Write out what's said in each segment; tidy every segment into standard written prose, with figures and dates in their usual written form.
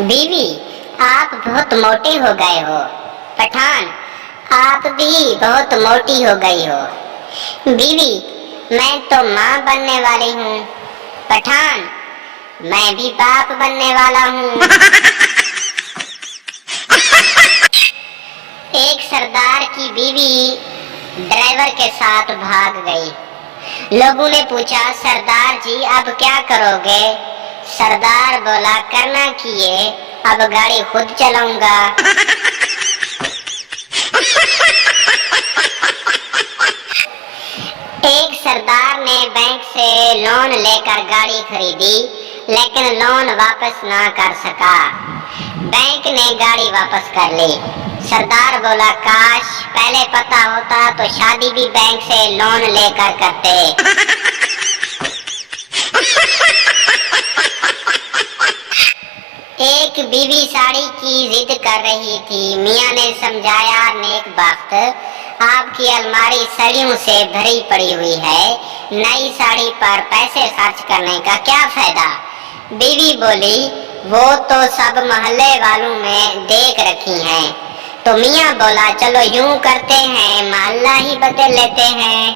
बीवी, आप बहुत मोटे हो गए हो। पठान, आप भी बहुत मोटी हो गई हो। बीवी, मैं तो माँ बनने वाली हूँ। पठान, मैं भी बाप बनने वाला हूँ। एक सरदार की बीवी ड्राइवर के साथ भाग गई। लोगों ने पूछा, सरदार जी अब क्या करोगे? सरदार बोला, करना किए, अब गाड़ी खुद चलाऊंगा। एक सरदार ने बैंक से लोन लेकर गाड़ी खरीदी, लेकिन लोन वापस ना कर सका। बैंक ने गाड़ी वापस कर ली। सरदार बोला, काश पहले पता होता तो शादी भी बैंक से लोन लेकर करते। एक बीवी साड़ी की जिद कर रही थी। मियाँ ने समझाया, नेक बख्त, आपकी अलमारी साड़ियों से भरी पड़ी हुई है, नई साड़ी पर पैसे खर्च करने का क्या फायदा? बीवी बोली, वो तो सब मोहल्ले वालों में देख रखी हैं। तो मियाँ बोला, चलो यूं करते हैं, मोहल्ला ही बदल लेते हैं।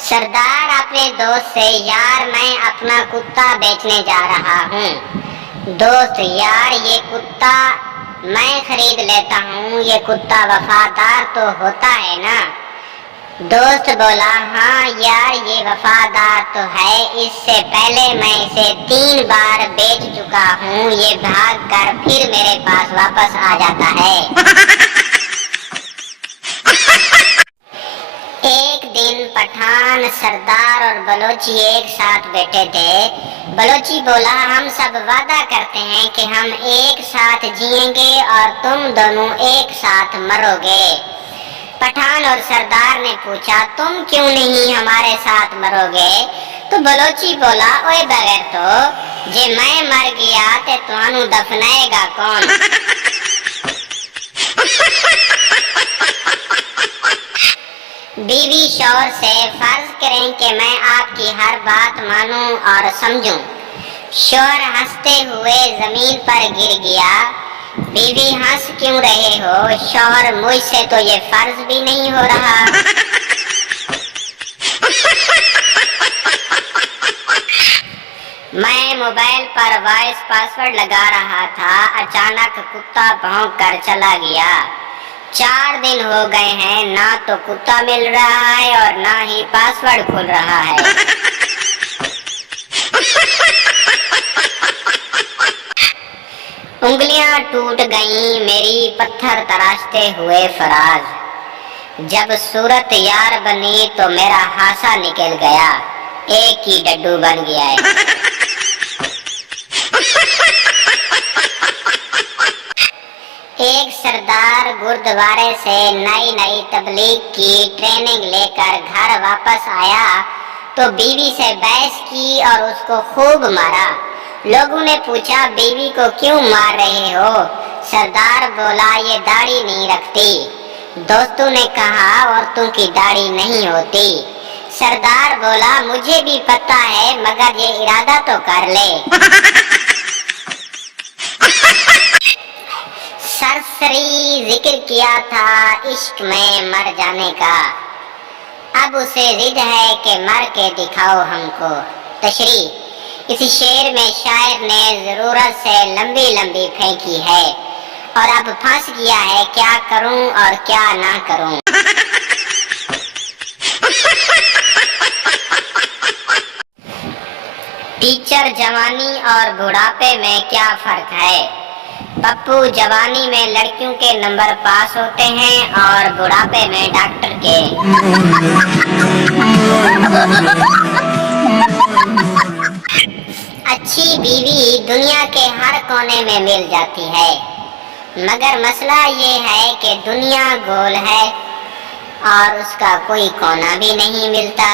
सरदार अपने दोस्त से, यार मैं अपना कुत्ता बेचने जा रहा हूँ। दोस्त, यार ये कुत्ता मैं खरीद लेता हूँ, ये कुत्ता वफादार तो होता है ना? दोस्त बोला, हाँ यार ये वफादार तो है, इससे पहले मैं इसे 3 बार बेच चुका हूँ, ये भाग कर फिर मेरे पास वापस आ जाता है। एक दिन पठान, सरदार और बलोची एक साथ बैठे थे। बलोची बोला, हम सब वादा करते हैं कि हम एक साथ जिएंगे और तुम दोनों एक साथ मरोगे। पठान और सरदार ने पूछा, तुम क्यों नहीं हमारे साथ मरोगे? तो बलोची बोला, ओए बगैर तो जे मैं मर गया ते तुहानू दफनाएगा कौन? बीवी शौहर से, फर्ज करें कि मैं आपकी हर बात मानूं और समझूं। शौहर हंसते हुए जमीन पर गिर गया। बीवी, हंस क्यों रहे हो? शौहर, मुझसे तो ये फर्ज भी नहीं हो रहा। मैं मोबाइल पर वॉइस पासवर्ड लगा रहा था, अचानक कुत्ता भौंक कर चला गया। 4 दिन हो गए हैं, ना तो कुत्ता मिल रहा है और ना ही पासवर्ड खुल रहा है। उंगलियां टूट गईं मेरी पत्थर तराशते हुए फराज। जब सूरत यार बनी तो मेरा हासा निकल गया, एक ही डड्डू बन गया है। एक सरदार गुरुद्वारे से नई नई तबलीग की ट्रेनिंग लेकर घर वापस आया तो बीवी से बहस की और उसको खूब मारा। लोगों ने पूछा, बीवी को क्यों मार रहे हो? सरदार बोला, ये दाढ़ी नहीं रखती। दोस्तों ने कहा, औरतों की दाढ़ी नहीं होती। सरदार बोला, मुझे भी पता है, मगर ये इरादा तो कर ले। सरसरी जिक्र किया था इश्क में मर जाने का, अब उसे जिद है कि मर के दिखाओ हमको। तशरी, इस शेर में शायर ने जरूरत से लंबी लंबी फेंकी है और अब फंस गया है, क्या करूं और क्या ना करूं। टीचर, जवानी और बुढ़ापे में क्या फर्क है? पप्पू, जवानी में लड़कियों के नंबर पास होते हैं और बुढ़ापे में डॉक्टर के। अच्छी बीवी दुनिया के हर कोने में मिल जाती है, मगर मसला ये है कि दुनिया गोल है और उसका कोई कोना भी नहीं मिलता।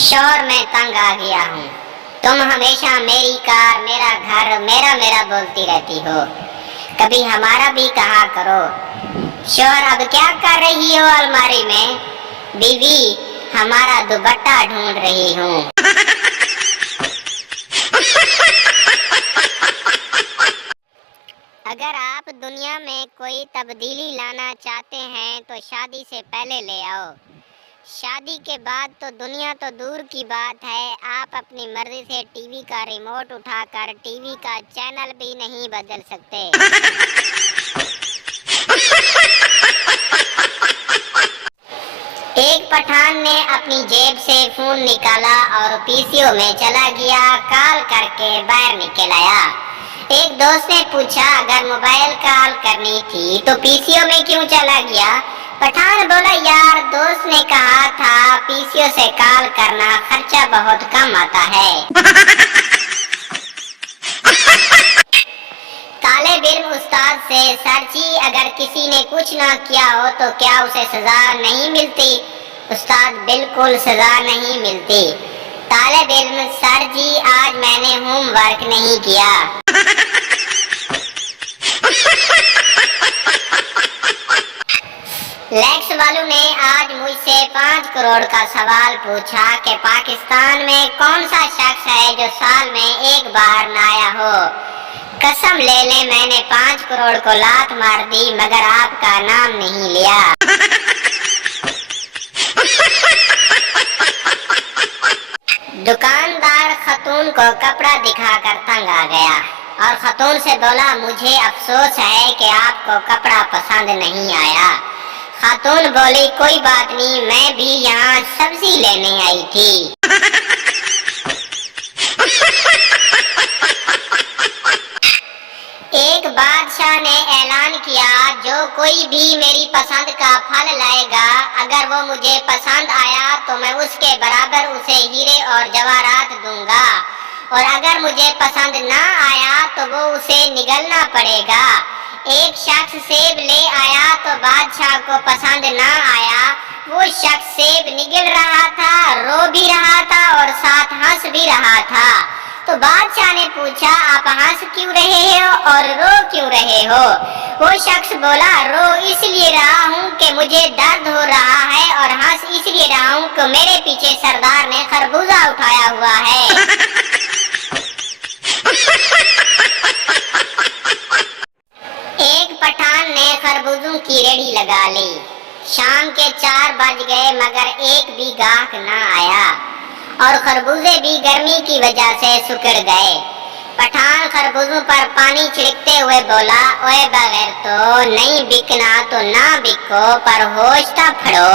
शौहर, मैं तंग आ गया हूँ, तुम हमेशा मेरी कार, मेरा घर, मेरा मेरा बोलती रहती हो, कभी हमारा भी कहा करो। शौहर, अब क्या कर रही हो अलमारी में? बीवी हमारा दुपट्टा ढूंढ रही हूँ। अगर आप दुनिया में कोई तब्दीली लाना चाहते हैं तो शादी से पहले ले आओ। शादी के बाद तो दुनिया तो दूर की बात है, आप अपनी मर्जी से टीवी का रिमोट उठाकर टीवी का चैनल भी नहीं बदल सकते। एक पठान ने अपनी जेब से फोन निकाला और पीसीओ में चला गया, कॉल करके बाहर निकल आया। एक दोस्त ने पूछा, अगर मोबाइल कॉल करनी थी तो पीसीओ में क्यों चला गया? पठान बोला, यार दोस्त ने कहा था पीसीओ से कॉल करना खर्चा बहुत कम आता है। काले बिल्म उस्ताद से, सर जी अगर किसी ने कुछ ना किया हो तो क्या उसे सजा नहीं मिलती? उस्ताद, बिल्कुल सजा नहीं मिलती। तालिब इल्म, सर जी आज मैंने होमवर्क नहीं किया। लेक्स वालू ने आज मुझसे 5 करोड़ का सवाल पूछा कि पाकिस्तान में कौन सा शख्स है जो साल में एक बार न आया हो। कसम ले ले मैंने 5 करोड़ को लात मार दी मगर आपका नाम नहीं लिया। दुकानदार खतून को कपड़ा दिखाकर तंग आ गया और खतून से बोला, मुझे अफसोस है कि आपको कपड़ा पसंद नहीं आया। खातून बोली, कोई बात नहीं, मैं भी यहाँ सब्जी लेने आई थी। एक बादशाह ने ऐलान किया, जो कोई भी मेरी पसंद का फल लाएगा, अगर वो मुझे पसंद आया तो मैं उसके बराबर उसे हीरे और जवाहरात दूंगा, और अगर मुझे पसंद ना आया तो वो उसे निगलना पड़ेगा। एक शख्स सेब ले आया तो बादशाह को पसंद ना आया। वो शख्स सेब निगल रहा था, रो भी रहा था और साथ हंस भी रहा था। तो बादशाह ने पूछा, आप हंस क्यों रहे हो और रो क्यों रहे हो? वो शख्स बोला, रो इसलिए रहा हूँ कि मुझे दर्द हो रहा है और हंस इसलिए रहा हूँ कि मेरे पीछे सरदार ने खरबूजा उठाया हुआ है। एक पठान ने खरबूजों की रेहड़ी लगा ली। शाम के 4 बज गए मगर एक भी गाहक ना आया और खरबूजे भी गर्मी की वजह से सुकड़ गए। पठान खरबूजों पर पानी छिड़कते हुए बोला, ओए बगैर तो नहीं बिकना तो ना बिको, पर होश तो फड़ो।